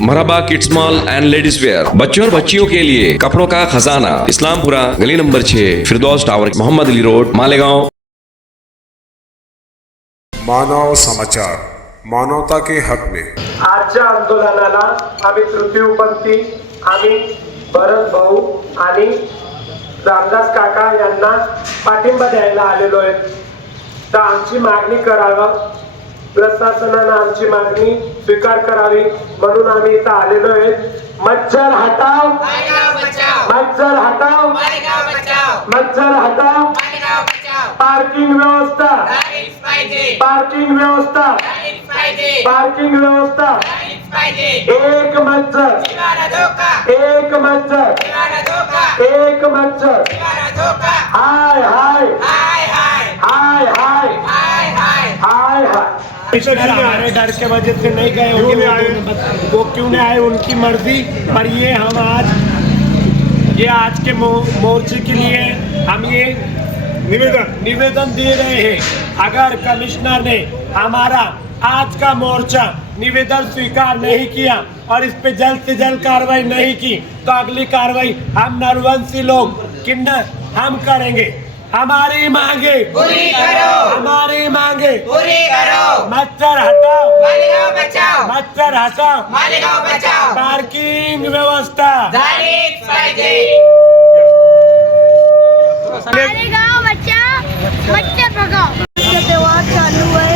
Marhaba kids mall and ladies wear, बच्चों और बच्चियों के लिए कपड़ों का खजाना, इस्लामपुरा, गली number 6, Firdaus tower, Mohammad Ali road, Malegaon. Manav Samachar, मानवता के हक में आजच्या आंदोलनाला आम्ही तृतीयपंथी, आम्ही भरत भाऊ आणि रामदास काका यांना पाठिंबा द्यायला आलेलो आहे। तर आमची मागणी करावं, प्रशासनाने आमची मागणी स्वीकार करावी म्हणून आम्ही इथं आलेलो आहे। मच्छर हटाव, मच्छर हटाव, मच्छर हटाव, पार्किंग व्यवस्था, पार्किंग व्यवस्था, पार्किंग व्यवस्था, एक मच्छर, एक मच्छर, एक मच्छर, हाय हाय हाय हाय हाय हाय। हमारे डर के वजह से नहीं गए होंगे, वो क्यों नहीं आए उनकी मर्जी, पर ये हम आज के मोर्चे के लिए हम ये निवेदन दे रहे हैं। अगर कमिश्नर ने हमारा आज का मोर्चा निवेदन स्वीकार नहीं किया और इस पे जल्द से जल्द कार्रवाई नहीं की तो अगली कार्रवाई हम नरवंशी लोग किन्नर हम करेंगे। हमारी मांगे पूरी करो, हमारी मांगे पूरी करो। मच्छर हटाओ, मालेगांव बचाओ, मच्छर हटाओ, मालेगांव बचाओ, पार्किंग व्यवस्था झालीच पाहिजे। मालेगांव बचाओ, मच्छर भगाओ। त्योहार चालू है,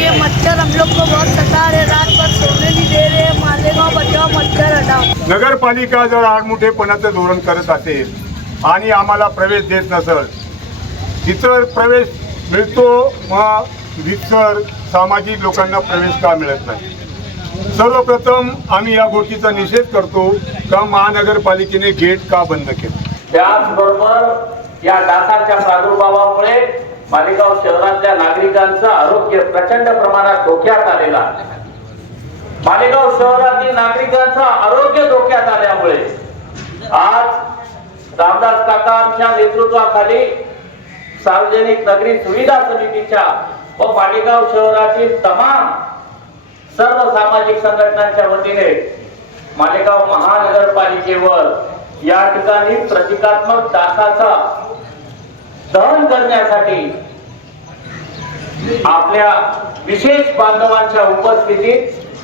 ये मच्छर हम लोग को बहुत सता रहे, रात भर सोने नहीं दे रहे। मालेगांव बचाओ, मच्छर हटाओ। नगरपालिका जर आडमुठेपणाचं धोरण करत असेल आणि आम्हाला प्रवेश देत नसेल, तिथं प्रवेश मिळतो, मग वित्तर सामाजिक लोकांना प्रवेश का मिळत नाही? सर्वप्रथम आम्ही या गोष्टीचा निषेध करतो का महानगरपालिकेने गेट का बंद केले। त्याचबरोबर या डासाच्या प्रादुर्भावामुळे मालेगाव शहरातल्या नागरिकांचं आरोग्य प्रचंड प्रमाणात धोक्यात आलेलं आहे। मालेगाव शहरातील नागरिकांचं आरोग्य धोक्यात आल्यामुळे आज रामदास काकांच्या नेतृत्वाखाली सार्वजनिक नगरी सुविधा समितीच्या व मालेगाव शहरातील तमाम सर्व सामाजिक संघटनांच्या वतीने मालेगाव महानगरपालिकेवर या ठिकाणी प्रतिकात्मक डासाचा दहन करण्यासाठी आपल्या विशेष बांधवांच्या उपस्थितीत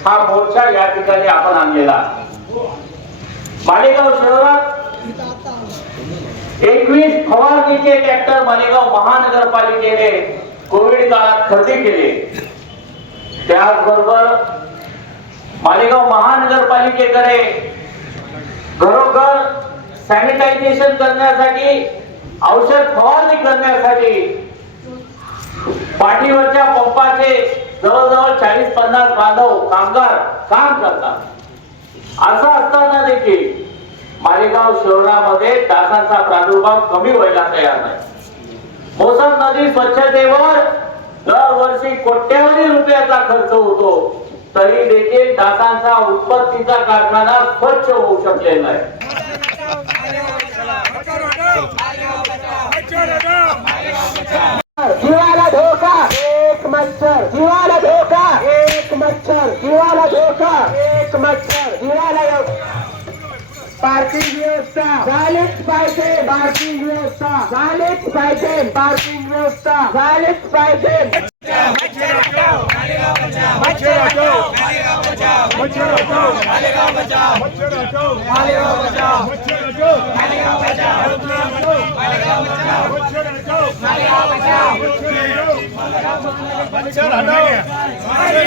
हा मोर्चा या ठिकाणी आपण आणलेला आहे। मालेगाव शहरात 21 फवारणीचे ट्रॅक्टर मालेगाव महानगरपालिकेने कोविड काळात खरेदी केले। त्याचबरोबर मालेगाव महानगरपालिकेकडे घरोघर सॅनिटायझेशन करण्यासाठी, औषध फवारणी करण्यासाठी पाठीवरच्या पंपाचे जवळजवळ 40-50 बांधव कामगार काम करतात। असं असताना देखील मालेगाव शहरामध्ये डासांचा प्रादुर्भाव कमी व्हायला तयार नाही। मोसम नदी स्वच्छतेवर दरवर्षी कोट्यवधी रुपयाचा खर्च होतो, तरी देखील डासांचा उत्पत्तीचा कारखाना स्वच्छ होऊ शकलेला नाही। जीवाला धोका, एक मच्छर, जीवाला धोका, एक मच्छर, जीवाला धोका, एक मच्छर, जीवाला पार्किंग व्यवस्था झालीच पाहिजे, पार्किंग व्यवस्था झालीच पाहिजे, पार्किंग व्यवस्था झालीच पाहिजे। मच्छर हटाओ, मालेगांव बचाओ, मच्छर हटाओ, मालेगांव बचाओ, मच्छर हटाओ, मालेगांव बचाओ, मच्छर हटाओ, मालेगांव बचाओ, मच्छर हटाओ, मालेगांव बचाओ, मालेगांव बचाओ, मच्छर हटाओ, मालेगांव बचाओ, मच्छर हटाओ, खाली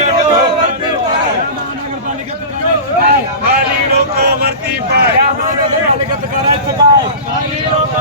लोक वरती पाय, या महानगरपालिकेचं करायचं काय? खाली लोक